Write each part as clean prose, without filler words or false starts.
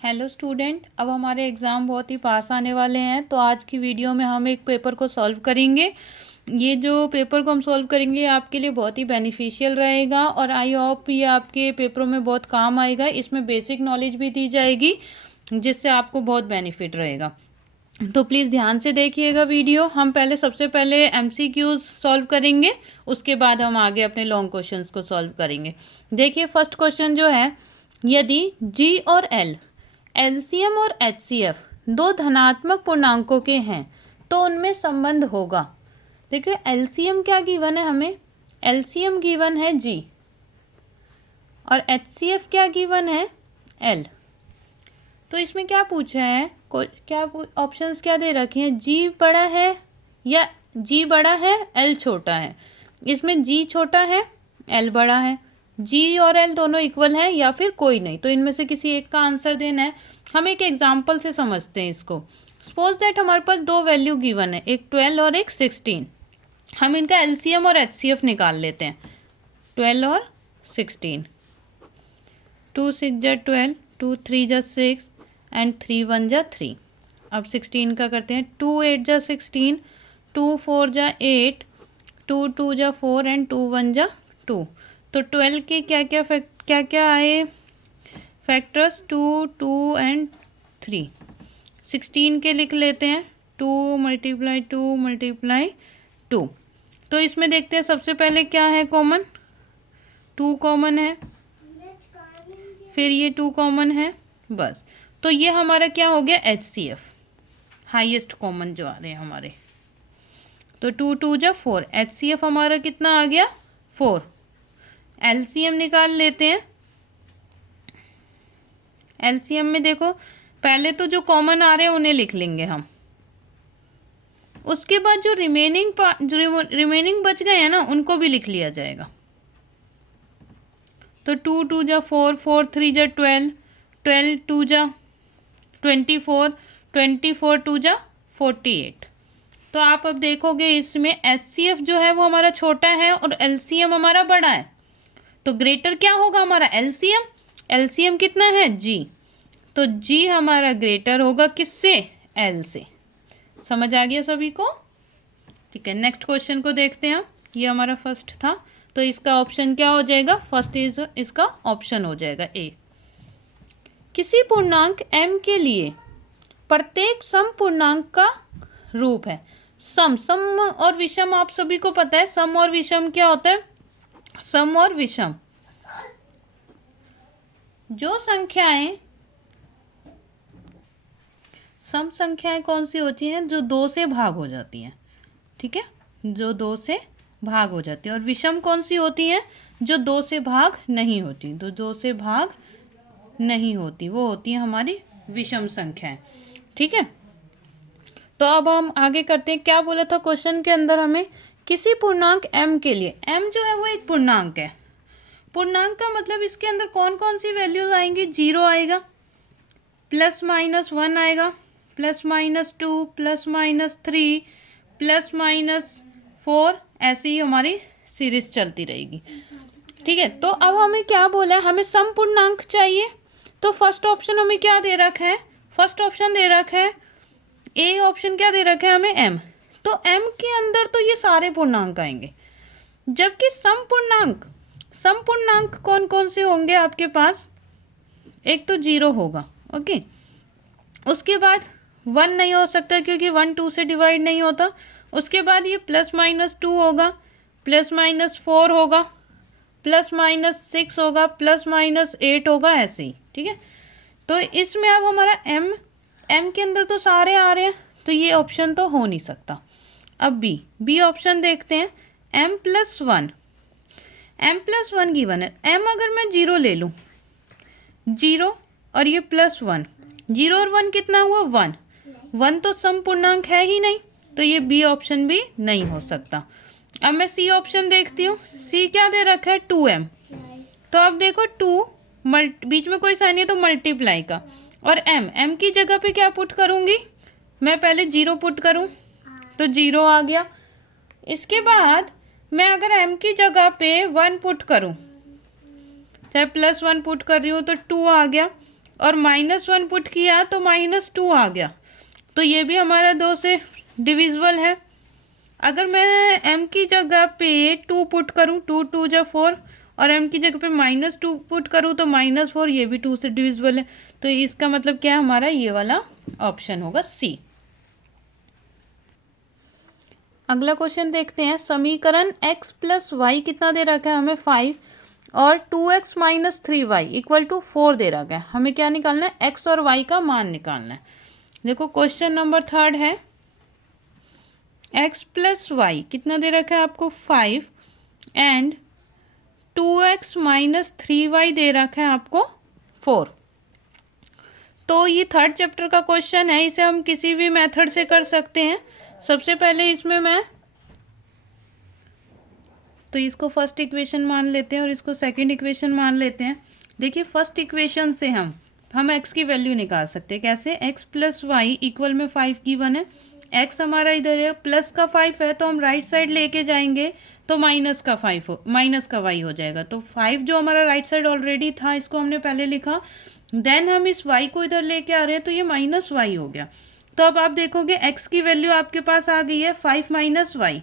Hello student, अब हमारे exam बहुत ही पास आने वाले हैं। तो आज की वीडियो में हम एक पेपर को सॉल्व करेंगे। ये जो पेपर को हम सॉल्व करेंगे आपके लिए बहुत ही बेनिफिशियल रहेगा और आई होप ये आपके पेपरों में बहुत काम आएगा। इसमें बेसिक नॉलेज भी दी जाएगी जिससे आपको बहुत बेनिफिट रहेगा। तो प्लीज़ ध्यान से देखिएगा वीडियो। हम सबसे पहले एमसीक्यूज सॉल्व करेंगे, उसके बाद हम आगे अपने लॉन्ग क्वेश्चंस को सॉल्व करेंगे। देखिए फर्स्ट क्वेश्चन जो है, यदि जी और एल एलसीएम और एचसीएफ दो धनात्मक पूर्णांकों के हैं तो उनमें संबंध होगा। देखिए एलसीएम क्या गिवन है हमें, एलसीएम गिवन है जी और एचसीएफ क्या गिवन है एल। तो इसमें क्या पूछा है, क्या ऑप्शंस क्या दे रखे हैं, जी बड़ा है या जी बड़ा है एल छोटा है। इसमें जी छोटा है एल बड़ा है, जी और एल दोनों इक्वल हैं या फिर कोई नहीं। तो इनमें से किसी एक का आंसर देना है। हम एक एग्जांपल से समझते हैं इसको। सपोज दैट हमारे पास दो वैल्यू गिवन है, एक 12 और एक 16। हम इनका एलसीएम और एचसीएफ निकाल लेते हैं। 12 और 16, 2 6 जा 12, 2 3 जा 6 एंड 3 1 जा 3। अब 16 का करते हैं, 2 8 जा 16, 2 4 जा 8, 2 2 जा 4 एंड 2 1 जा 2। तो 12 के क्या क्या आए फैक्टर्स, 2 2 एंड 3। 16 के लिख लेते हैं, 2 × 2 × 2। तो इसमें देखते हैं सबसे पहले क्या है कॉमन, 2 कॉमन है, फिर ये 2 कॉमन है, बस। तो ये हमारा क्या हो गया एचसीएफ, हाईएस्ट कॉमन जो आ रहे हैं हमारे। तो 2 2 जा 4, एचसीएफ हमारा कितना आ गया 4। एलसीएम निकाल लेते हैं। एलसीएम में देखो पहले तो जो कॉमन आ रहे हैं उन्हें लिख लेंगे हम, उसके बाद जो रिमेनिंग बच गए हैं ना उनको भी लिख लिया जाएगा। तो 2 2 जा 4, 4 3 जा 12, 12 2 जा 24, 24 2 जा 48। तो आप अब देखोगे इसमें एचसीएफ जो है वो हमारा छोटा है और एलसीएम हमारा बड़ा है। तो ग्रेटर क्या होगा हमारा एलसीएम, एलसीएम कितना है जी, तो जी हमारा ग्रेटर होगा किससे, एल से। समझ आ गया सभी को? ठीक है, नेक्स्ट क्वेश्चन को देखते हैं। ये हमारा फर्स्ट था, तो इसका ऑप्शन क्या हो जाएगा, फर्स्ट इज इसका ऑप्शन हो जाएगा ए। किसी पूर्णांक m के लिए प्रत्येक सम पूर्णांक का रूप है। सम और विषम आप सभी को पता है। सम और विषम क्या होता है, सम और विषम जो संख्याएं, सम संख्याएं कौन सी होती हैं, जो 2 से भाग हो जाती हैं, ठीक है, जो 2 से भाग हो जाती है। और विषम कौन सी होती हैं, जो 2 से भाग नहीं होती, तो 2 से भाग नहीं होती, वो होती है हमारी विषम संख्याएं, ठीक है। तो अब हम आगे करते हैं। क्या बोला था क्वेश्चन के अंदर हमें, किसी पूर्णांक m के लिए, m जो है वो एक पूर्णांक है। पूर्णांक का मतलब इसके अंदर कौन कौन सी वैल्यूज आएंगी, 0 आएगा, +-1 आएगा, +-2, +-3, +-4, ऐसे ही हमारी सीरीज चलती रहेगी, ठीक है। तो अब हमें क्या बोला है, हमें सम पूर्णांक चाहिए। तो फर्स्ट ऑप्शन हमें क्या दे रखा है, फर्स्ट ऑप्शन दे रखा है ए, ऑप्शन क्या दे रखा है हमें m। तो m के अंदर तो ये सारे पूर्णांक आएंगे, जबकि सम पूर्णांक कौन कौन से होंगे आपके पास, एक तो 0 होगा, ओके, उसके बाद 1 नहीं हो सकता क्योंकि 1 2 से डिवाइड नहीं होता। उसके बाद ये +-2 होगा, +-4 होगा, +-6 होगा, +-8 होगा, ऐसे ही, ठीक है। तो इसमें अब हमारा m के अंदर तो सारे आ रहे हैं, तो ये ऑप्शन तो हो नहीं सकता। अब बी ऑप्शन देखते हैं, m+1 गिवन है। m अगर मैं 0 ले लूँ, 0 और ये +1, 0 और 1 कितना हुआ 1, 1 तो सम पूर्णांक है ही नहीं, तो ये बी ऑप्शन भी नहीं हो सकता। अब मैं सी ऑप्शन देखती हूँ। सी क्या दे रखा है 2m। तो अब देखो 2 बीच में कोई साइन नहीं है तो मल्टीप्लाई का, और m की जगह पे क्या पुट करूँगी, मैं पहले 0 पुट करूँ तो 0 आ गया। इसके बाद मैं अगर m की जगह पे 1 पुट करूँ, चाहे +1 पुट कर रही हूँ तो 2 आ गया। और -1 पुट किया तो -2 आ गया, तो ये भी हमारा 2 से डिविजिबल है। अगर मैं m की जगह पे 2 पुट करूँ, 2 2 जा 4, और m की जगह पे -2 पुट करूँ तो -4, ये भी 2 से डिविजिबल है। तो इसका मतलब क्या है, हमारा ये वाला ऑप्शन होगा सी। अगला क्वेश्चन देखते हैं। समीकरण x + y कितना दे रखा है हमें 5 और 2x - 3y = 4 दे रखा है। हमें क्या निकालना है, x और y का मान निकालना है। देखो क्वेश्चन नंबर 3 है, x + y कितना दे रखा है आपको 5 एंड 2x - 3y दे रखा है आपको 4। तो ये 3rd चैप्टर का क्वेश्चन है, इसे हम किसी भी मेथड से कर सकते हैं। सबसे पहले इसमें मैं तो इसको फर्स्ट इक्वेशन मान लेते हैं और इसको सेकंड इक्वेशन मान लेते हैं। देखिए फर्स्ट इक्वेशन से हम x की वैल्यू निकाल सकते हैं। कैसे, x + y = 5 गिवन है। x हमारा इधर है, प्लस का 5 है, तो हम राइट साइड लेके जाएंगे तो माइनस का y हो जाएगा। तो 5 जो हमारा राइट साइड ऑलरेडी था, इसको हमने पहले लिखा, देन हम इस y को इधर लेके आ रहे हैं तो ये -y हो गया। तो अब आप देखोगे x की वैल्यू आपके पास आ गई है 5 - y।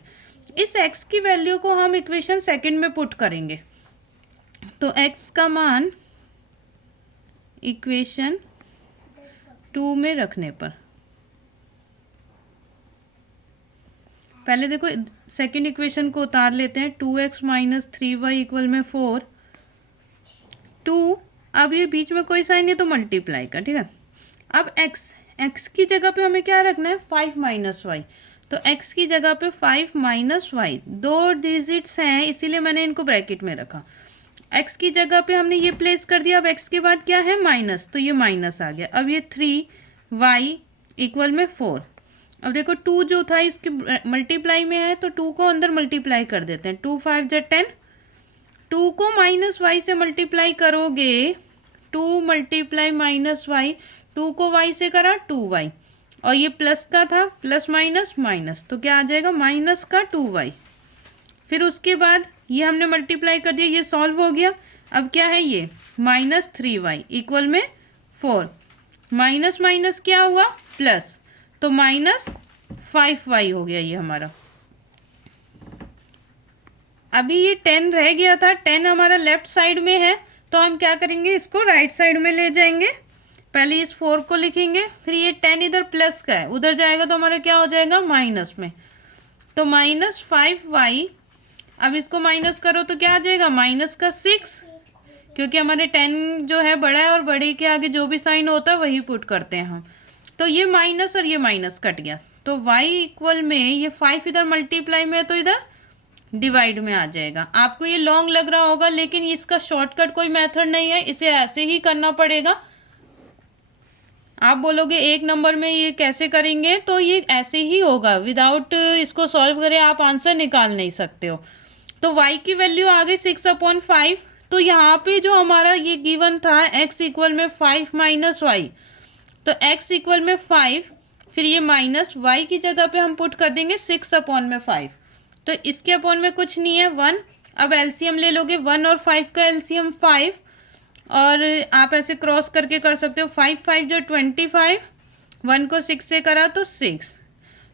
इस x की वैल्यू को हम इक्वेशन सेकंड में पुट करेंगे, तो x का मान इक्वेशन 2 में रखने पर, पहले देखो सेकंड इक्वेशन को उतार लेते हैं। 2x - 3y = 4, 2, अब ये बीच में कोई साइन है तो मल्टीप्लाई का, ठीक है। अब x की जगह पे हमें क्या रखना है, 5 - y। तो x की जगह पे 5 - y, 2 डिजिट्स हैं इसीलिए मैंने इनको ब्रैकेट में रखा। x की जगह पे हमने ये प्लेस कर दिया। अब x के बाद क्या है, माइनस, तो ये माइनस आ गया। अब ये 3y = 4। अब देखो 2 जो था इसके मल्टीप्लाई में है, तो 2 को अंदर मल्टीप्लाई कर देते हैं। 2 5 जा 10, 2 को -y से मल्टीप्लाई करोगे, 2 × -y, 2 को y से करा 2y, और ये प्लस का था, प्लस माइनस माइनस, तो क्या आ जाएगा, माइनस का 2y। फिर उसके बाद ये हमने मल्टीप्लाई कर दिया, ये सॉल्व हो गया। अब क्या है ये, -3y = 4, माइनस माइनस क्या हुआ, प्लस, तो -5y हो गया ये हमारा। अभी ये 10 रह गया था, 10 हमारा लेफ्ट साइड में है, तो हम क्या करेंगे, इसको राइट साइड में ले जाएंगे। पहले इस 4 को लिखेंगे, फिर ये 10 इधर प्लस का है, उधर जाएगा तो हमारा क्या हो जाएगा, माइनस में, तो -5y। अब इसको माइनस करो तो क्या आ जाएगा, -6, क्योंकि हमारे 10 जो है बड़ा है और बड़े के आगे जो भी साइन होता है वही पुट करते हैं हम। तो ये माइनस और ये माइनस कट गया, तो y = में ये 5 इधर मल्टीप्लाई में है तो इधर डिवाइड में आ जाएगा। आपको ये लॉन्ग लग रहा होगा, लेकिन इसका शॉर्टकट कोई मेथड नहीं है, इसे ऐसे ही करना पड़ेगा। आप बोलोगे 1 नंबर में ये कैसे करेंगे, तो ये ऐसे ही होगा, विदाउट इसको सॉल्व करें आप आंसर निकाल नहीं सकते हो। तो y की वैल्यू आ गई 6/5। तो यहाँ पे जो हमारा ये गिवन था x = 5 - y, तो x = 5, फिर ये माइनस y की जगह पे हम पुट कर देंगे 6/5। तो इसके अपॉन में कुछ नहीं है, 1। अब एलसीएम ले लोगे, 1 और 5 का एलसीएम 5, और आप ऐसे क्रॉस करके कर सकते हो। 5 5 जो 25, 1 को 6 से करा तो 6,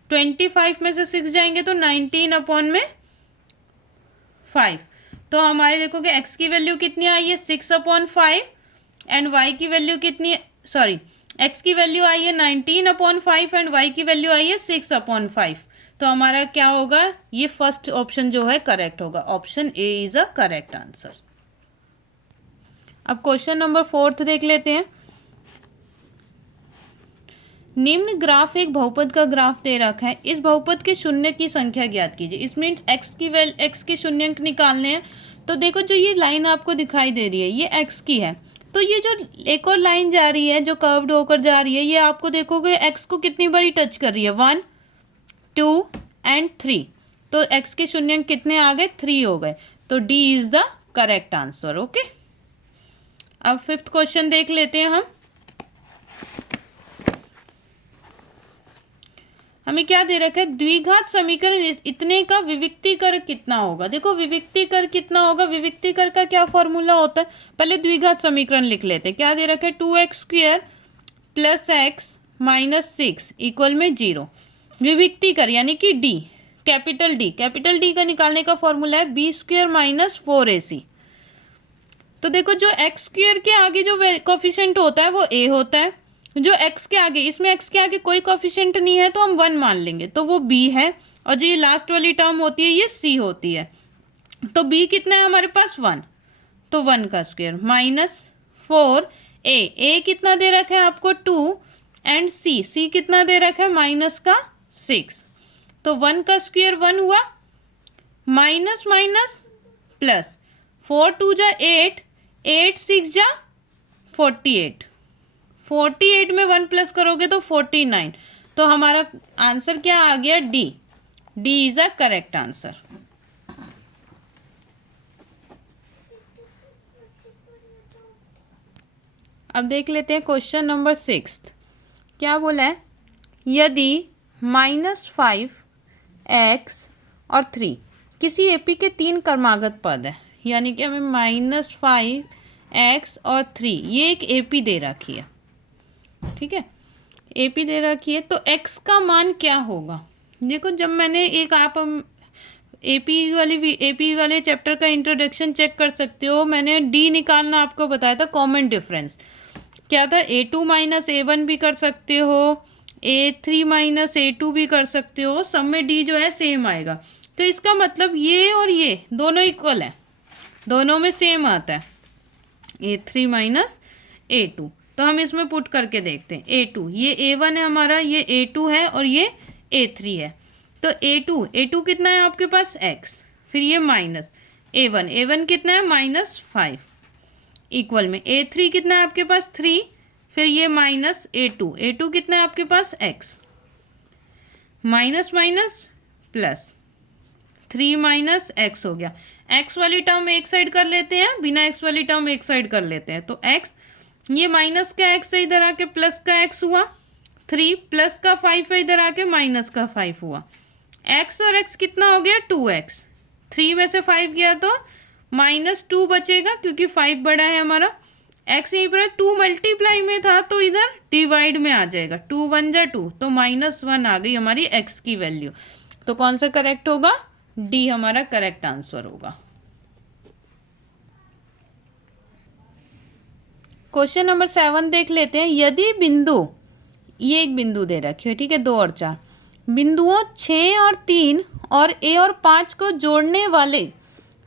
25 में से 6 जाएंगे तो 19/5। तो हमारे देखोगे x की वैल्यू कितनी आई है, 6/5, एंड y की वैल्यू कितनी, सॉरी, x की वैल्यू आई है 19/5 एंड y की वैल्यू आई है 6/5। तो हमारा क्या होगा, ये फर्स्ट ऑप्शन जो है करेक्ट होगा, option A is a correct answer. अब क्वेश्चन नंबर 4 देख लेते हैं। निम्न ग्राफ एक बहुपद का ग्राफ दे रखा है, इस बहुपद के शून्य की संख्या ज्ञात कीजिए। इसमें x के शून्यंक निकालने हैं। तो देखो जो ये लाइन आपको दिखाई दे रही है ये x की है, तो ये जो एक और लाइन जा रही है जो कर्व्ड होकर जा रही है, ये आपको देखोगे x को कितनी बारी टच कर रही है, 1 2 एंड 3। तो x के शून्यंक कितने आ गए, 3 हो गए। तो D is the correct answer. Okay, अब 5th क्वेश्चन देख लेते हैं हम। हमें क्या दे रखा है, द्विघात समीकरण इतने का विविक्तीकर कितना होगा। देखो विविक्तीकर कितना होगा, विविक्तीकर का क्या फॉर्मूला होता है, पहले द्विघात समीकरण लिख लेते हैं। क्या दे रखा है, 2x² plus x minus 6 equal में 0। विविक्तीकर यानी कि डी, कैपिटल डी का निकालने का फॉर्मूला है b² माइनस 4ac। तो देखो जो x² के आगे जो कोफिशिएंट होता है वो a होता है, जो x के आगे, इसमें x के आगे कोई कोफिशिएंट नहीं है तो हम 1 मान लेंगे, तो वो b है, और जो ये लास्ट वाली टर्म होती है ये c होती है। तो b कितना है हमारे पास 1, तो 1 का स्क्वायर माइनस 4a कितना दे रखा है आपको 2 एंड c कितना दे रखा है माइनस का 6। तो 1 का स्क्वायर 1 हुआ, माइनस माइनस प्लस, 4 2 जा 8, 8 6 जा 48, 48 में 1 प्लस करोगे तो 49। तो हमारा आंसर क्या आ गया, D is a correct answer. अब देख लेते हैं क्वेश्चन नंबर 6। क्या बोला है, यदि -5x और 3 किसी एपी के 3 क्रमागत पद है, यानी कि हमें -5x और 3 ये एक एपी दे रखी है, ठीक है, एपी दे रखी है, तो x का मान क्या होगा। देखो जब मैंने एक, आप एपी वाले चैप्टर का इंट्रोडक्शन चेक कर सकते हो, मैंने डी निकालना आपको बताया था, कॉमन डिफरेंस क्या था, a2 माइनस a1 भी कर सकते हो, a3 माइनस a2 भी कर सकते हो, सब में डी जो है सेम आएगा। तो इसका मतलब ये और ये दोनों इक्वल है, दोनों में सेम आता है, a3 माइनस a2। तो हम इसमें पुट करके देखते हैं, a2 ये a1 है हमारा, ये a2 है और ये a3 है। तो a2 कितना है आपके पास x, फिर ये माइनस a1 कितना है -5 इक्वल में a3 कितना है आपके पास 3, फिर ये माइनस a2 कितना है आपके पास x, minus minus plus 3 minus x हो गया। x वाली टर्म एक साइड कर लेते हैं, बिना x वाली टर्म एक साइड कर लेते हैं, तो x, ये माइनस का x है इधर आके प्लस का x हुआ, 3 प्लस का 5 है इधर आके माइनस का 5 हुआ, x और x कितना हो गया 2x, 3 में से 5 गया तो -2 बचेगा, क्योंकि 5 बड़ा है हमारा, x यहीं पर 2 मल्टीप्लाई में था तो इधर डिवाइड में आ जाएगा, 2 1 जा 2, तो -1 आ गई हमारी x की वैल्यू। तो कौन सा करेक्ट होगा, डी हमारा करेक्ट आंसर होगा। क्वेश्चन नंबर 7 देख लेते हैं। यदि बिंदु, ये एक बिंदु दे रखी है, ठीक है, 2 और 4 बिंदुओं 6 और 3 और a और 5 को जोड़ने वाले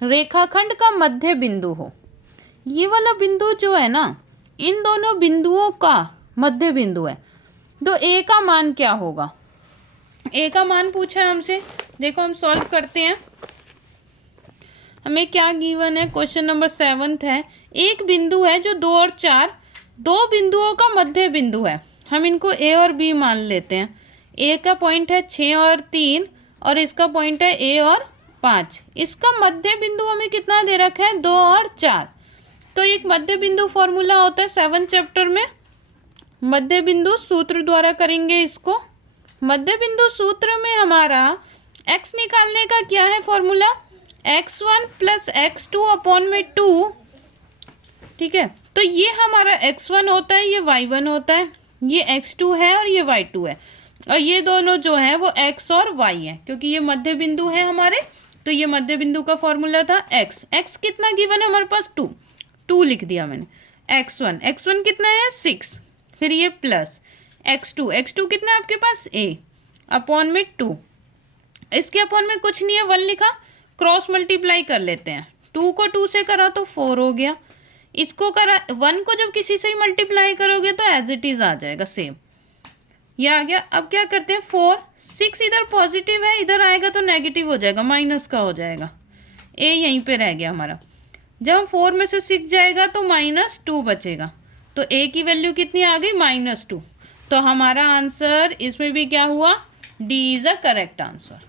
रेखाखंड का मध्य बिंदु हो। ये वाला बिंदु जो है ना, इन दोनों बिंदुओं का मध्य बिंदु है, तो a का मान क्या होगा। a का मान पूछा है हमसे, देखो हम सॉल्व करते हैं। हमें क्या गिवन है, क्वेश्चन नंबर 7 है, एक बिंदु है जो 2 और 4 दो बिंदुओं का मध्य बिंदु है, हम इनको a और b मान लेते हैं। a का पॉइंट है 6 और 3 और इसका पॉइंट है a और 5। इसका मध्य बिंदु हमें कितना दे रखा है, 2 और 4। तो एक मध्य बिंदु फॉर्मूला होता है 7 चैप्टर में, मध्य बिंदु सूत्र द्वारा करेंगे इसको। मध्य बिंदु सूत्र में हमारा x निकालने का क्या है formula, x1 plus x2 upon में 2, ठीक है। तो ये हमारा x1 होता है, ये y1 होता है, ये x2 है और ये y2 है, और ये दोनों जो है वो x और y है, क्योंकि ये मध्य बिंदु है हमारे। तो ये मध्य बिंदु का फॉर्मूला था x कितना गिवन है हमारे पास 2 लिख दिया मैंने, x1 कितना है 6, फिर ये प्लस x2 कितना है आपके पास a अपॉन में 2, इसके अपॉन में कुछ नहीं है 1 लिखा, क्रॉस मल्टीप्लाई कर लेते हैं, 2 को 2 से करा तो 4 हो गया, इसको करा 1 को जब किसी से ही मल्टीप्लाई करोगे तो एज इट इज आ जाएगा सेम, ये आ गया। अब क्या करते हैं 4 6 इधर पॉजिटिव है, इधर आएगा तो नेगेटिव हो जाएगा, माइनस का हो जाएगा, a यहीं पे रह गया हमारा। जब 4 में से 6 जाएगा तो -2 बचेगा, तो a की वैल्यू कितनी आ गई -2। तो हमारा आंसर इसमें भी क्या हुआ, D is a correct answer.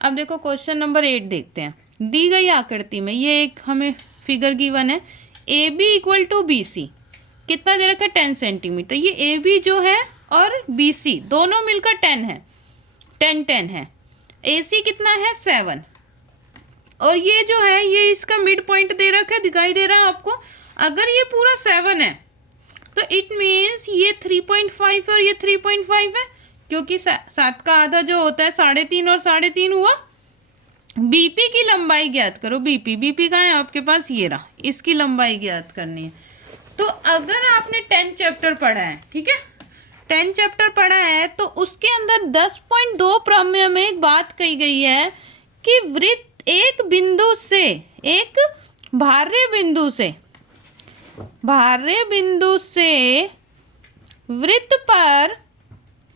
अब देखो क्वेश्चन नंबर 8 देखते हैं। दी गई आकृति में ये एक हमें फिगर गिवन है, A B equal to B C कितना दे रखा है 10 सेंटीमीटर। ये ए बी जो है और बी सी दोनों मिलकर 10 है, 10 है। ए सी कितना है 7, और ये जो है ये इसका मिड पॉइंट दे रखा है, दिखाई दे रहा है आपको। अगर ये पूरा 7 है तो इट मीन्स ये 3.5 और ये 3.5 है, क्योंकि 7 का आधा जो होता है 3.5 और 3.5 हुआ। बीपी की लंबाई ज्ञात करो। बीपी, बीपी कहाँ है आपके पास, ये रहा, इसकी लंबाई ज्ञात करनी है। तो अगर आपने 10 चैप्टर पढ़ा है, ठीक है, 10 चैप्टर पढ़ा है, तो उसके अंदर 10.2 प्रमेय में एक बात कही गई है कि वृत्त एक बिंदु से, एक भार्य बिंदु से वृत्त पर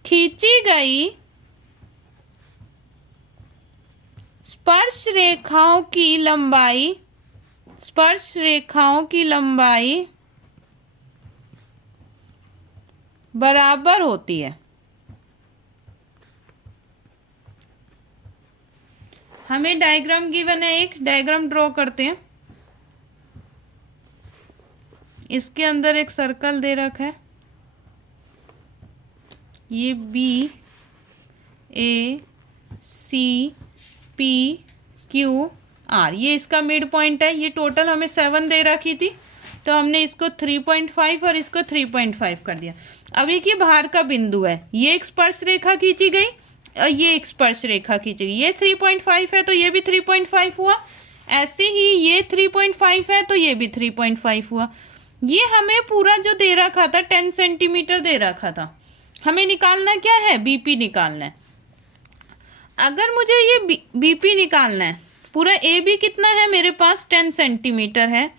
खींची गई स्पर्श रेखाओं की लंबाई बराबर होती है। हमें डायग्राम गिवन है, एक डायग्राम ड्रॉ करते हैं। इसके अंदर एक सर्कल दे रखा है, ये बी ए सी पी क्यू आर, ये इसका मिड पॉइंट है। ये टोटल हमें 7 दे रखी थी, तो हमने इसको 3.5 और इसको 3.5 कर दिया। अब एक ये बाहर का बिंदु है, ये एक स्पर्श रेखा खींची गई और ये एक स्पर्श रेखा खींची गई। ये 3.5 है तो ये भी 3.5 हुआ, ऐसे ही ये 3.5 है तो ये भी 3.5 हुआ। ये हमें पूरा जो दे रखा था 10 सेंटीमीटर दे रखा था, हमें निकालना क्या है, बीपी निकालना है। अगर मुझे ये बीपी निकालना है, पूरा ए बी कितना है मेरे पास 10 सेंटीमीटर है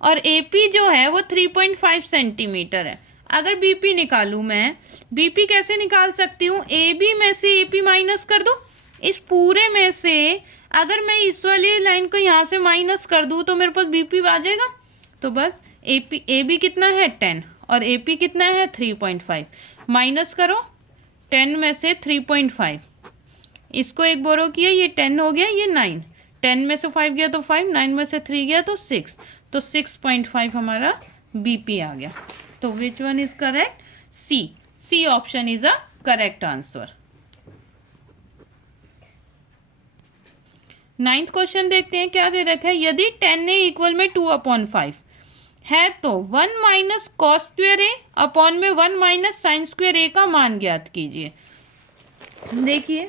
और ए पी जो है वो 3.5 सेंटीमीटर है। अगर बीपी निकालूँ मैं, बीपी कैसे निकाल सकती हूँ, ए बी में से ए पी माइनस कर दूँ। इस पूरे में से अगर मैं इस वाली लाइन को यहाँ से माइनस कर दूँ तो मेरे पास बीपी आ जाएगा। तो बस ए बी कितना है 10 और ए पी कितना है 3.5, माइनस करो 10 में से 3.5, इसको एक बोरो किया, ये 10 हो गया, ये 9, 10 में से 5 गया तो 5, 9 में से 3 गया तो 6, तो 6.5 हमारा बीपी आ गया। तो which one is correct, C option is a correct answer. 9th question देखते हैं क्या दे रखा है। यदि 10a इक्वल में 2/5 है तो 1 माइनस कॉस स्क्वेयर ए अपॉन में 1 माइनस साइन स्क्वेयर ए का मान ज्ञात कीजिए। देखिए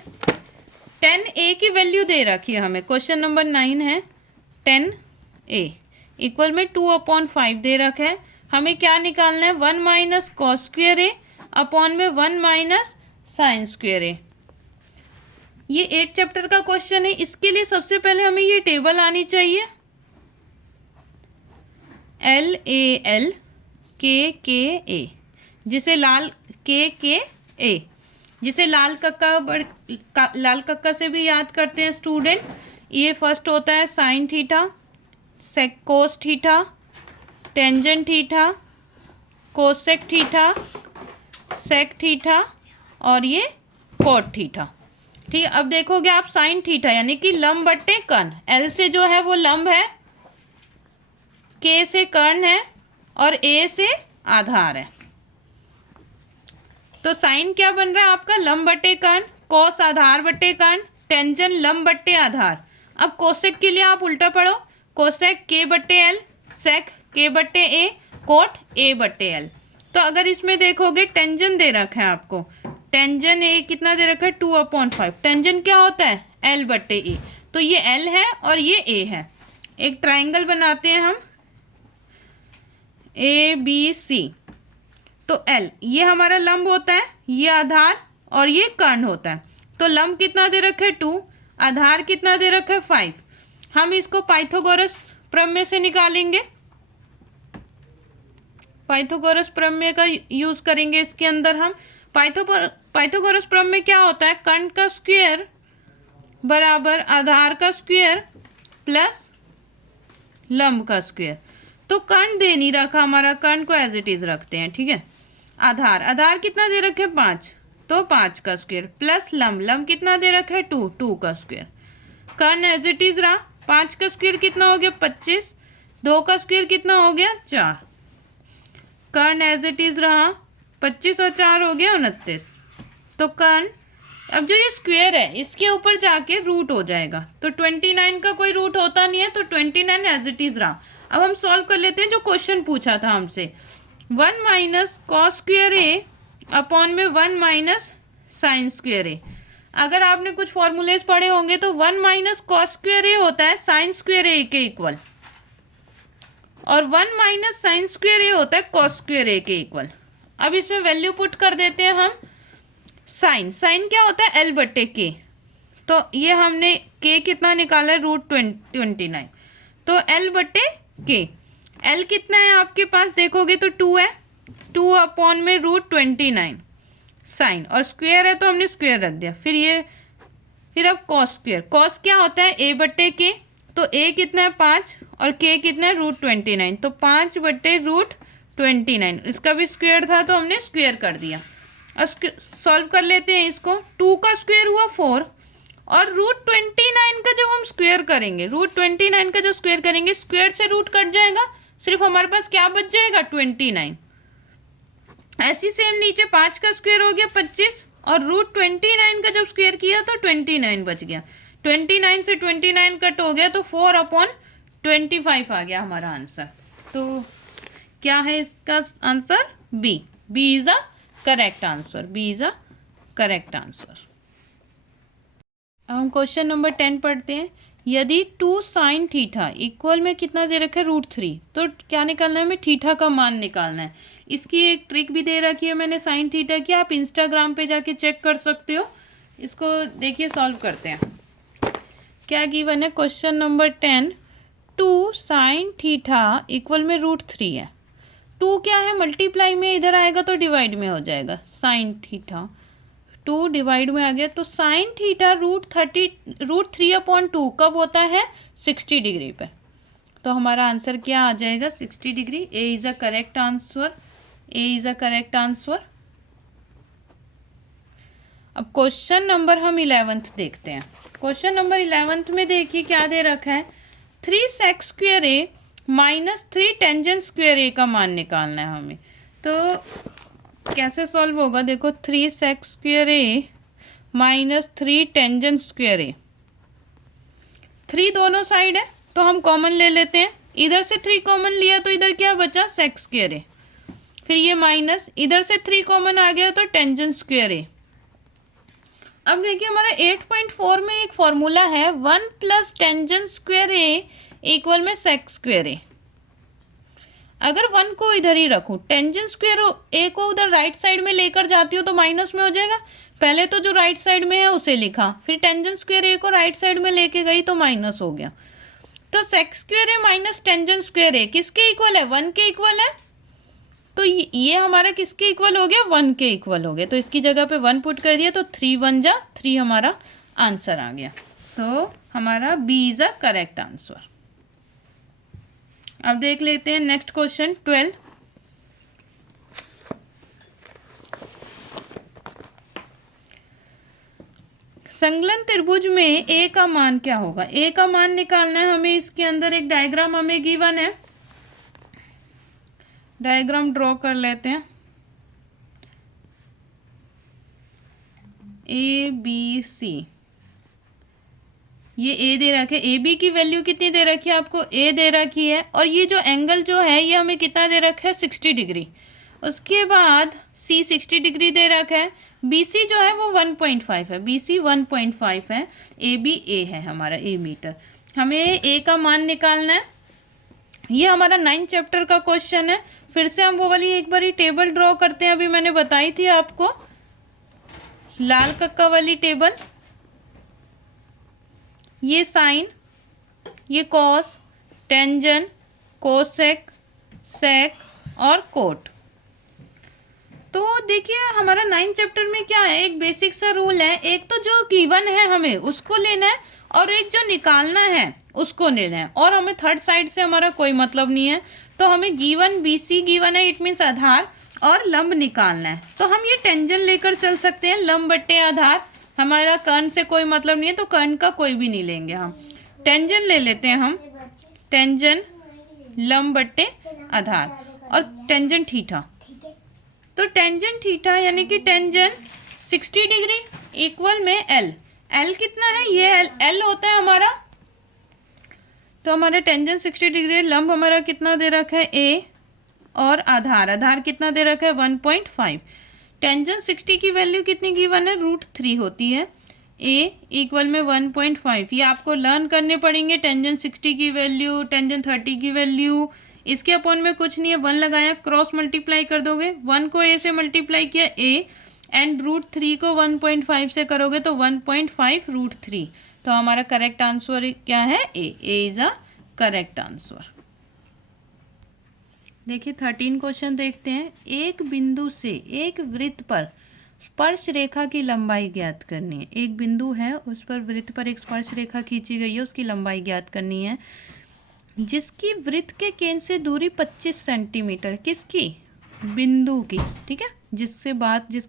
10a की वैल्यू दे रखी है हमें, क्वेश्चन नंबर 9 है। 10a इक्वल में 2/5 दे रखा है, हमें क्या निकालना है, 1 माइनस कॉस स्क्वेयर ए अपॉन में 1 माइनस साइन स्क्वेयर ए। ये 8 चैप्टर का क्वेश्चन है। इसके लिए सबसे पहले हमें ये टेबल आनी चाहिए, LAL KKA, जिसे लाल KKA, जिसे लाल कक्का से भी याद करते हैं स्टूडेंट। ये फर्स्ट होता है sine theta, cos theta, tangent theta, cosec theta, sec theta और ये कोट थीटा। ठीक है, अब देखोगे आप साइन थीटा यानी कि लंब बट्टे कर्ण, L से जो है वो लंब है, K से कर्ण है और A से आधार है। तो साइन क्या बन रहा है आपका, लंब बट्टे कर्ण, कोस आधार बट्टे कर्ण, टेंजेंट लंब बट्टे आधार। अब कोसेक के लिए आप उल्टा पढ़ो, कोसेक K/L, सेक K/A, कोट A/L। तो अगर इसमें देखोगे टेंजेंट दे रखा है आपको, टेंजेंट ए कितना दे रखा है 2/5। टेंजेंट क्या होता है L/A, तो ये L है और ये A है। एक ट्राइंगल बनाते हैं हम ABC। तो L ये हमारा लंब होता है, ये आधार और ये कर्ण होता है। तो लंब कितना दे रखा है 2, आधार कितना दे रखा है 5। हम इसको पाइथागोरस प्रमेय से निकालेंगे, पाइथागोरस प्रमेय का यूज करेंगे इसके अंदर हम। पाइथागोरस प्रमेय क्या होता है, कर्ण का स्क्वायर बराबर आधार का स्क्वायर प्लस लंब का स्क्वायर। तो कर्ण दे नहीं रखा हमारा, कर्ण को एज इट इज रखते हैं, ठीक है। आधार कितना दे रखे 5, तो 5 का स्क्वायर प्लस लंब कितना दे रखा है 2 का स्क्वायर। कर्ण एज इट इज रहा, 5 का स्क्वायर कितना हो गया 25, 2 का स्क्वायर कितना हो गया 4। कर्ण एज इट इज रहा, 25 और 4 हो गया 29। तो कर्ण, अब जो ये स्क्वायर है इसके ऊपर जाके रूट हो जाएगा, तो 29 का कोई रूट होता नहीं है, तो 29 एज इट इज रहा। अब हम सॉल्व कर लेते हैं जो क्वेश्चन पूछा था हमसे। 1 माइनस कॉस स्क्वायर ए अपॉन में 1 माइनस साइन स्क्वायर ए। अगर आपने कुछ फॉर्मूलेज पढ़े होंगे तो 1 माइनस कॉस स्क्वायर ए होता है साइन स्क्वायर ए के इक्वल, और 1 माइनस साइन स्क्वायर ए होता है कॉस स्क्वायर ए के इक्वल। अब इसमें वैल्यू पुट कर देते हैं हम। साइन, साइन क्या होता है L/K, तो ये हमने K कितना निकाला है √29, तो L/K, L कितना है आपके पास देखोगे तो 2 है, 2 अपॉन में √29 साइन, और स्क्वायर है तो हमने स्क्वायर रख दिया। फिर अब कॉस स्क्वायर, कॉस क्या होता है A/K, तो A कितना है 5 और K कितना है √29, तो 5/√29, इसका भी स्क्वायर था तो हमने स्क्वायर कर दिया। अब सॉल्व कर लेते हैं इसको। 2 का स्क्वायर हुआ 4, और √29 का जब हम स्क्वायर करेंगे, √29 का जब स्क्वायर करेंगे स्क्वायर से रूट कट जाएगा, सिर्फ हमारे पास क्या बच जाएगा 29। ऐसी सेम नीचे 5 का स्क्वायर हो गया 25, और √29 का जब स्क्वायर किया तो 29 बच गया। 29 से 29 कट हो गया तो 4/25 आ गया हमारा आंसर। तो क्या है इसका answer? B. B is a correct answer. B is a correct answer. अब हम क्वेश्चन नंबर 10 पढ़ते हैं। यदि 2 साइन थीटा इक्वल में कितना दे रखा है √3, तो क्या निकालना है हमें? थीटा का मान निकालना है। इसकी एक ट्रिक भी दे रखी है मैंने साइन थीटा की, आप इंस्टाग्राम पे जाके चेक कर सकते हो। इसको देखिए सॉल्व करते हैं। क्या गिवन है question number 10, 2 sine theta equal में √3 है। 2 क्या है मल्टीप्लाई में इधर आएगा तो डिवाइड में हो जाएगा, साइन थीटा 2 डिवाइड में आ गया, तो साइन थीटा √3/2 कब होता है? 60 डिग्री पे। तो हमारा आंसर क्या आ जाएगा? 60 degree. A is a correct answer. A is a correct answer. अब क्वेश्चन नंबर हम 11th देखते हैं। क्वेश्चन नंबर 11th में देखिए क्या दे रखा है, 3 सेक स्क्वायर ए माइनस 3 टेंजेंट स्क्वायर ए का मान निकालना है हमें। तो कैसे सॉल्व होगा? देखो 3 सेक स्क्वायर ए माइनस 3 टेंजेंट स्क्वायर ए, 3 दोनों साइड है तो हम कॉमन ले लेते हैं। इधर से 3 कॉमन लिया तो इधर क्या बचा? सेक स्क्वायर ए। फिर ये माइनस, इधर से 3 कॉमन आ गया तो टेंजेंट स्क्वायर ए। अब देखिए हमारा 8.4 में एक फॉर्मूला है 1 प्लस टेंजेंट स्क्वायर ए इक्वल में सेक स्क्वायर ए। अगर 1 को इधर ही रखूं, टेंजेंट स्क्वायर ए को उधर राइट साइड में लेकर जाती हूँ तो माइनस में हो जाएगा। पहले तो जो राइट साइड में है उसे लिखा, फिर टेंजेंट स्क्वायर ए को राइट साइड में लेके गई तो माइनस हो गया। तो सेक स्क्वायर ए माइनस टेंजेंट स्क्वायर ए किसके इक्वल है? 1 के इक्वल है। तो ये हमारा किसके इक्वल हो गया? 1 के इक्वल हो गया। तो इसकी जगह पे 1 पुट कर दिया तो 3 1 जा 3 हमारा आंसर आ गया। तो हमारा B is a correct answer. अब देख लेते हैं नेक्स्ट क्वेश्चन 12। संलग्न त्रिभुज में ए का मान क्या होगा? ए का मान निकालना है हमें। इसके अंदर एक डायग्राम हमें गिवन है, डायग्राम ड्रॉ कर लेते हैं। ए बी सी, ये ए दे रखा है। ए बी की वैल्यू कितनी दे रखी है आपको? ए दे रखी है, और ये जो एंगल जो है ये हमें कितना दे रखा है? 60 डिग्री। उसके बाद सी 60 डिग्री दे रखा है। बी सी जो है वो 1.5 है, बी सी 1.5 है। ए बी ए है हमारा, ए मीटर। हमें ए का मान निकालना है। ये हमारा 9th चैप्टर का क्वेश्चन है। फिर से हम वो वाली एक बारी टेबल ड्रॉ करते हैं, अभी मैंने बताई थी आपको लाल कक्का वाली टेबल। ये साइन, ये कॉस, टेंजेंट, कोसेक, सेक और कोट। तो देखिए हमारा 9th चैप्टर में क्या है, एक बेसिक सा रूल है। एक तो जो गिवन है हमें उसको लेना है, और एक जो निकालना है उसको लेना है, और हमें थर्ड साइड से हमारा कोई मतलब नहीं है। तो हमें गिवन बी सी गिवन है, इट मीन्स आधार, और लंब निकालना है। तो हम ये टेंजेंट लेकर चल सकते हैं, लंब बट्टे आधार। हमारा कर्ण से कोई मतलब नहीं है तो कर्ण का कोई भी नहीं लेंगे हम। टेंजेंट ले लेते हैं हम, टेंजेंट लंब बट्टे आधार। और टेंजेंट थीटा। तो टेंजेंट थीटा यानी कि टेंजेंट 60 डिग्री इक्वल में एल। एल कितना है, ये एल होता है हमारा। तो हमारा टेंजेंट 60 डिग्री, लंब हमारा कितना दे रखा है ए, और आधार कितना दे रखा है 1.5। टेंजेंट 60 की वैल्यू कितनी गिवन है, √3 होती है। ए इक्वल में 1.5, ये आपको लर्न करने पड़ेंगे। टेंजेंट 60 की वैल्यू, टेंजेंट 30 की वैल्यू, इसके अपॉन में कुछ नहीं है, 1 लगाया, क्रॉस मल्टीप्लाई कर दोगे, 1 को ए से मल्टीप्लाई किया ए, एंड √3 को 1.5 से करोगे तो 1.5 √3। तो हमारा करेक्ट आंसर क्या है, ए इज अ करेक्ट आंसर। देखिए 13 क्वेश्चन देखते हैं। एक बिंदु से एक वृत्त पर स्पर्श रेखा की लंबाई ज्ञात करनी है। एक बिंदु है, उस पर वृत्त पर एक स्पर्श रेखा खींची गई है, उसकी लंबाई ज्ञात करनी है, जिसकी वृत्त के केंद्र से दूरी 25 सेंटीमीटर। किसकी, बिंदु की, ठीक है, जिसके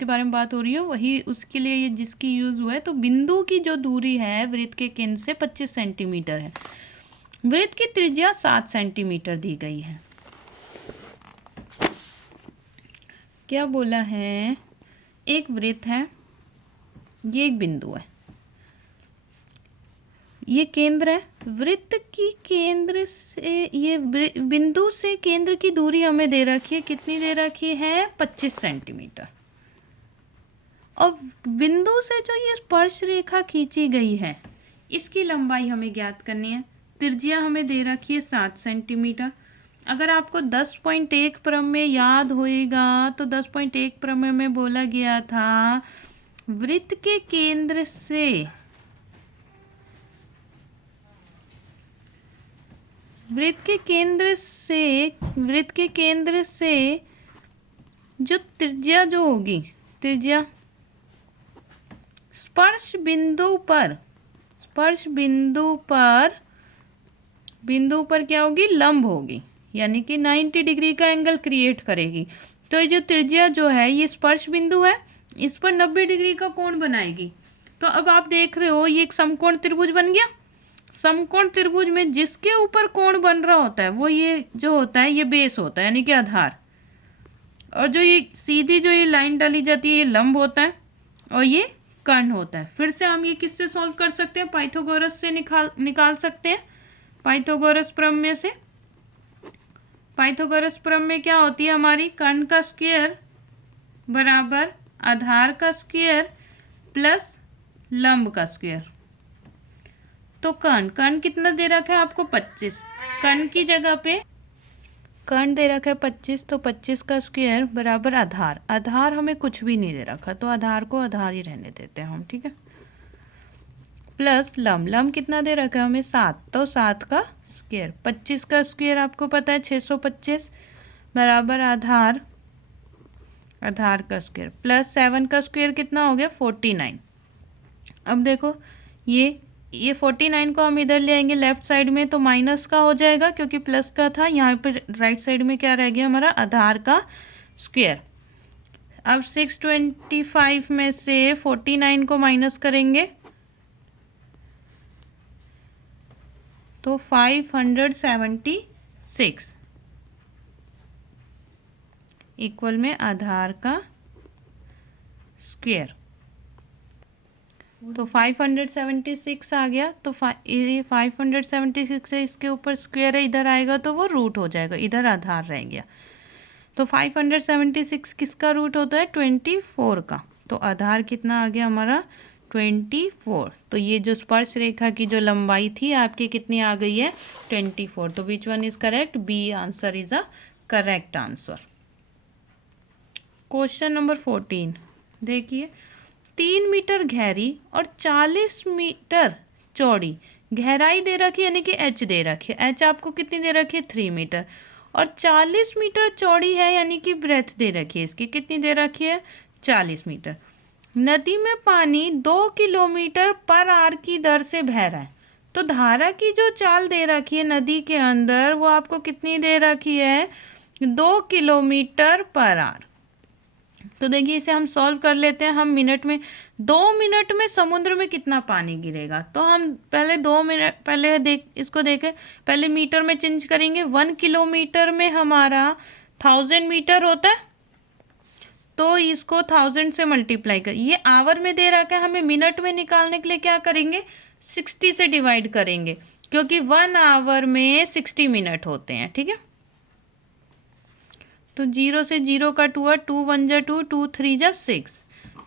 बारे में बात हो रही है वही, उसके लिए ये जिसकी यूज हुआ है। तो बिंदु की जो दूरी है वृत्त के केंद्र से 25 सेंटीमीटर है। वृत्त की त्रिज्या 7 सेंटीमीटर दी गई है। क्या बोला है, एक वृत्त है, ये एक बिंदु है, ये केंद्र है, वृत्त की केंद्र से, ये बिंदु से केंद्र की दूरी हमें दे रखी है, कितनी दे रखी है 25 सेंटीमीटर। और बिंदु से जो ये स्पर्श रेखा खींची गई है, इसकी लंबाई हमें ज्ञात करनी है। त्रिज्या हमें दे रखी है 7 सेंटीमीटर। अगर आपको 10.1 प्रमेय याद होएगा तो 10.1 प्रमेय में बोला गया था, वृत्त के केंद्र से जो त्रिज्या जो होगी, त्रिज्या स्पर्श बिंदु पर क्या होगी, लंब होगी, यानी कि 90 डिग्री का एंगल क्रिएट करेगी। तो ये जो त्रिज्या जो है, ये स्पर्श बिंदु है, इस पर 90 डिग्री का कोण बनाएगी। तो अब आप देख रहे हो ये एक समकोण त्रिभुज बन गया। समकोण त्रिभुज में जिसके ऊपर कोण बन रहा होता है वो ये जो होता है, ये बेस होता है, यानी कि आधार। और जो ये सीधी जो ये लाइन डाली जाती है, ये लंब होता है, और ये कर्ण होता है। फिर से हम ये किससे सॉल्व कर सकते हैं, पाइथागोरस से निकाल सकते हैं, पाइथागोरस प्रमेय से। पाइथागोरस प्रमेय क्या होती है हमारी, कर्ण का स्क्वायर बराबर आधार का स्क्वायर प्लस लंब का स्क्वायर। तो कर्ण कितना दे रखा है आपको 25, कर्ण की जगह पे कर्ण दे रखा है 25, तो 25 का स्क्वायर बराबर आधार हमें कुछ भी नहीं दे रखा, तो आधार को आधार ही रहने देते हैं हम, ठीक है, प्लस लंब कितना दे रखा है हमें 7, तो 7 का स्क्वायर, 25 का स्क्वायर आपको पता है 625 बराबर आधार का स्क्वायर, प्लस 7 का स्क्वायर कितना हो गया 49। अब देखो ये 49 को हम इधर ले आएंगे लेफ्ट साइड में, तो माइनस का हो जाएगा क्योंकि प्लस का था। यहाँ पर राइट साइड में क्या रह गया हमारा, आधार का स्क्वायर। अब 625 में से 49 को माइनस करेंगे तो 576 इक्वल में आधार का स्क्वायर। तो 576 आ गया, तो ये 576 है, इसके ऊपर स्क्वायर है, इधर आएगा तो वो रूट हो जाएगा, इधर आधार रह गया। तो 576 किसका रूट होता है 24 का, तो आधार कितना आ गया हमारा 24। तो ये जो स्पर्श रेखा की जो लंबाई थी आपकी कितनी आ गई है 24। तो which one is correct, B answer is a correct answer. Question number 14 देखिए, 3 मीटर गहरी और 40 मीटर चौड़ी गहराई दे रखी है, यानी कि एच दे रखी है। एच आपको कितनी दे रखी है 3 मीटर, और 40 मीटर चौड़ी है, यानी कि ब्रेथ दे रखी है इसकी, कितनी दे रखी है 40 मीटर। नदी में पानी 2 किलोमीटर पर आवर की दर से बह रहा है, तो धारा की जो चाल दे रखी है नदी के अंदर वो आपको कितनी दे रखी है 2 किलोमीटर पर आवर। तो देखिए इसे हम सॉल्व कर लेते हैं। हम मिनट में 2 मिनट में समुद्र में कितना पानी गिरेगा, तो हम पहले 2 मिनट पहले इसको देखें, पहले मीटर में चेंज करेंगे। 1 किलोमीटर में हमारा 1000 मीटर होता है, तो इसको 1000 से मल्टीप्लाई कर, ये आवर में दे रखा है, हमें मिनट में निकालने के लिए क्या करेंगे, 60 से डिवाइड करेंगे, क्योंकि 1 आवर में 60 मिनट होते हैं। ठीक है, तो 0 से 0 कट हुआ, 2 1 जा 2, 2 3 जा 6,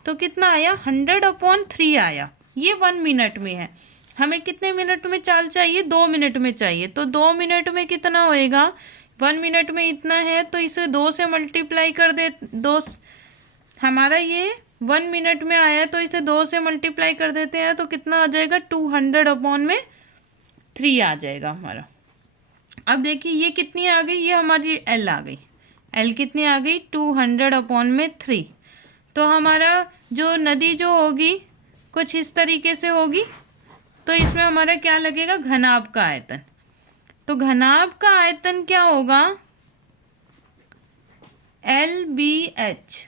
तो कितना आया, 100/3 आया। ये 1 मिनट में है। हमें कितने मिनट में चाल चाहिए, 2 मिनट में चाहिए, तो 2 मिनट में कितना होएगा, 1 मिनट में इतना है, तो इसे 2 से मल्टीप्लाई कर दे, 2, हमारा ये 1 मिनट में आया, तो इसे 2 से मल्टीप्लाई कर देते हैं, तो कितना आ जाएगा, 200/3 आ जाएगा हमारा। अब देखिए ये कितनी आ गई, ये हमारी एल आ गई, एल कितनी आ गई, 200/3। तो हमारा जो नदी जो होगी कुछ इस तरीके से होगी, तो इसमें हमारा क्या लगेगा, घनाभ का आयतन। तो घनाभ का आयतन क्या होगा, LBH।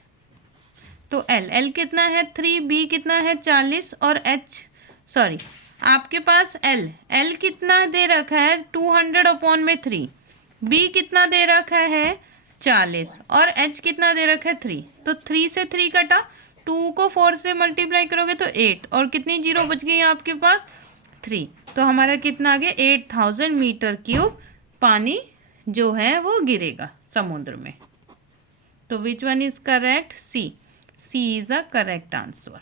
तो एल कितना है 3, बी कितना है 40 और एच, सॉरी आपके पास एल कितना दे रखा है 200/3, बी कितना दे रखा है 40 और एच कितना दे रखा है 3। तो 3 से 3 कटा, 2 को 4 से मल्टीप्लाई करोगे तो 8, और कितनी जीरो बच गई आपके पास 3। तो हमारा कितना आ गया, 8000 मीटर क्यूब पानी जो है वो गिरेगा समुद्र में। तो which one is correct, C is a correct answer.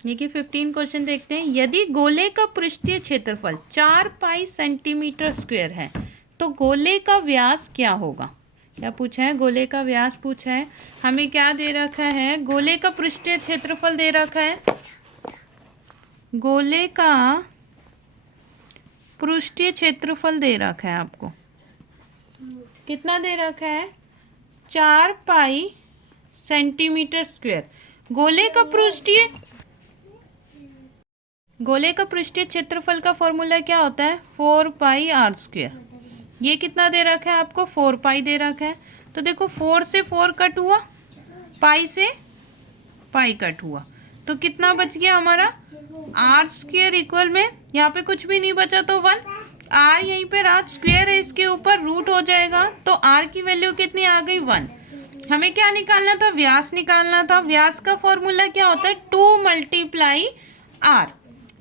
देखिए 15 क्वेश्चन देखते हैं। यदि गोले का पृष्ठीय क्षेत्रफल 4 पाई सेंटीमीटर स्क्वायर है तो गोले का व्यास क्या होगा। क्या पूछा है, गोले का व्यास पूछा है। हमें क्या दे रखा है, गोले का पृष्ठीय क्षेत्रफल दे रखा है, गोले का पृष्ठीय क्षेत्रफल दे रखा है आपको, कितना दे रखा है 4 पाई सेंटीमीटर स्क्वायर। गोले का पृष्ठीय क्षेत्रफल का फॉर्मूला क्या होता है, 4 पाई आर स्क्वायर। ये कितना दे रखा है आपको, 4 पाई दे रखा है। तो देखो 4 से 4 कट हुआ, पाई से पाई कट हुआ, तो कितना बच गया हमारा आर स्क्वायर इक्वल में, यहाँ पे कुछ भी नहीं बचा तो 1, आर यहीं पे रहा, स्क्वायर है इसके ऊपर, रूट हो जाएगा, तो आर की वैल्यू कितनी आ गई 1। हमें क्या निकालना था, व्यास निकालना था। व्यास का फॉर्मूला क्या होता है, 2 × r।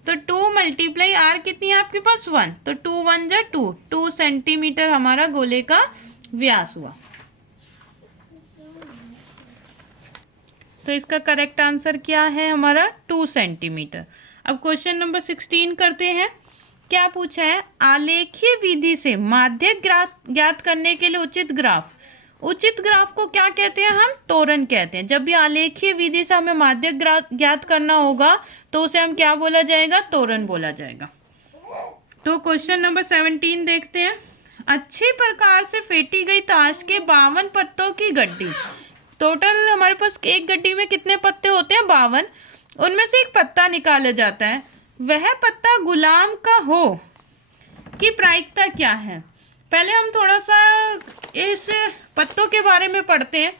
तो 2 × r कितनी है आपके पास 1, तो 2 1 जा 2, 2 सेंटीमीटर हमारा गोले का व्यास हुआ। तो इसका करेक्ट आंसर क्या है हमारा 2 सेंटीमीटर। अब क्वेश्चन नंबर 16 करते हैं। क्या पूछा है, आलेखीय विधि से माध्यक ज्ञात करने के लिए उचित ग्राफ को क्या कहते हैं, हम त्वरण कहते हैं। जब भी आलेखीय विधि से हमें माध्यक ज्ञात करना होगा तो उसे हम क्या बोला जाएगा, त्वरण बोला जाएगा। तो क्वेश्चन नंबर 17 देखते हैं। अच्छे प्रकार से फेंटी गई ताश के 52 पत्तों की गड्डी, टोटल हमारे पास एक गड्डी में कितने पत्ते होते हैं, 52। उनमें से एक पत्ता निकाला जाता है, वह पत्ता गुलाम का हो की प्रायिकता क्या है। पहले हम थोड़ा सा इस पत्तों के बारे में पढ़ते हैं।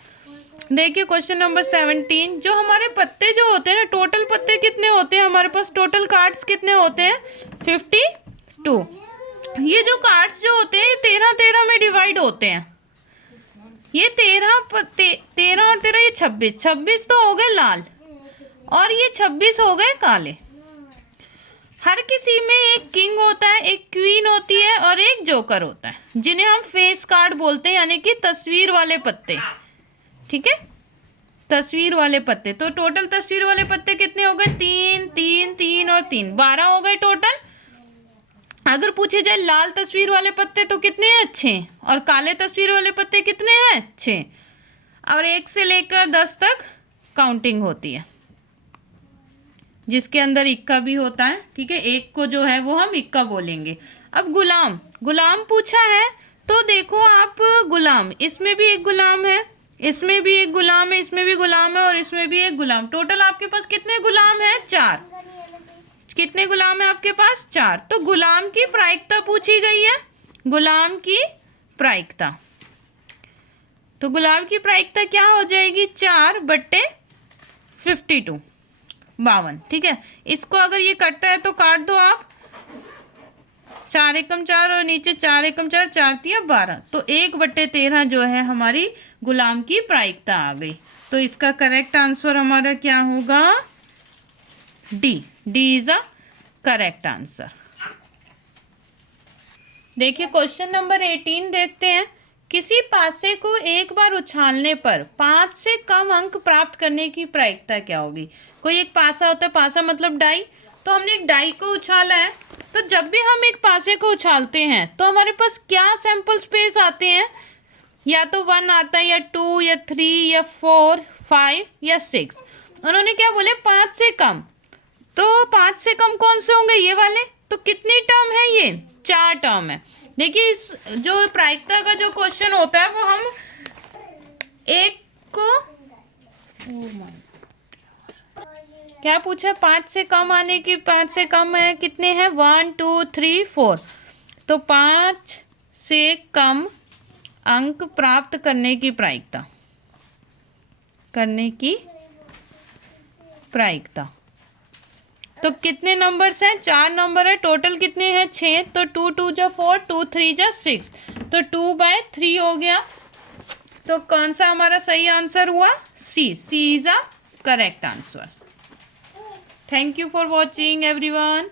देखिए क्वेश्चन नंबर 17, जो हमारे पत्ते जो होते हैं ना, टोटल पत्ते कितने होते हैं हमारे पास, टोटल कार्ड्स कितने होते हैं 52। ये जो कार्ड्स जो होते हैं 13 में डिवाइड होते हैं। ये 13 और 13 ये 26 तो हो गए लाल, और ये 26 हो गए काले। हर किसी में एक किंग होता है, एक क्वीन होती है और एक जोकर होता है, जिन्हें हम फेस कार्ड बोलते हैं, यानी कि तस्वीर वाले पत्ते। ठीक है, तस्वीर वाले पत्ते। तो टोटल तस्वीर वाले पत्ते कितने हो गए, 3 3 3 और 3, 12 हो गए टोटल। अगर पूछे जाए लाल तस्वीर वाले पत्ते तो कितने हैं, 6, और काले तस्वीर वाले पत्ते कितने हैं, 6, और 1 से लेकर 10 तक काउंटिंग होती है, जिसके अंदर इक्का भी होता है। ठीक है, एक को जो है वो हम इक्का बोलेंगे। अब गुलाम पूछा है, तो देखो आप गुलाम, इसमें भी एक गुलाम है, इसमें भी एक गुलाम है, इसमें भी गुलाम है, और इसमें भी एक गुलाम। टोटल आपके पास कितने गुलाम है, 4। कितने गुलाम है आपके पास, 4। तो गुलाम की प्रायिकता पूछी गई है, गुलाम की प्रायिकता। तो गुलाम की प्रायिकता क्या हो जाएगी, 4/52, 52। ठीक है, इसको अगर ये कटता है तो काट दो आप, 4 एकम 4 और नीचे 4 एकम 4, 4 तिया 12, तो 1/13 जो है हमारी गुलाम की प्रायिकता आ गई। तो इसका करेक्ट आंसर हमारा क्या होगा? D. D is a correct answer. देखिए क्वेश्चन नंबर 18 देखते हैं। किसी पासे को एक बार उछालने पर 5 से कम अंक प्राप्त करने की प्रायिकता क्या होगी? कोई एक पासा होता है, पासा मतलब डाई, तो हमने एक डाई को उछाला है, तो जब भी हम एक पासे को उछालते हैं तो हमारे पास क्या सैंपल स्पेस आते हैं? या तो 1 आता है, या 2, या 3, या 4, 5 या 6। उन्होंने क्या बोले? 5 से कम। तो 5 से कम कौन से होंगे? ये वाले। तो कितनी टर्म है? ये 4 टर्म है। देखिए इस जो प्रायिकता का जो क्वेश्चन होता है वो हम एक को क्या पूछा? 5 से कम आने की, 5 से कम है कितने हैं? 1 2 3 4। तो 5 से कम अंक प्राप्त करने की प्रायिकता, तो कितने नंबर्स हैं? 4 नंबर है। टोटल कितने हैं? 6। तो 2 2 जा 4, 2 3 जा 6, तो 2/3 हो गया। तो कौन सा हमारा सही आंसर हुआ? C. C is a correct answer. Thank you for watching everyone.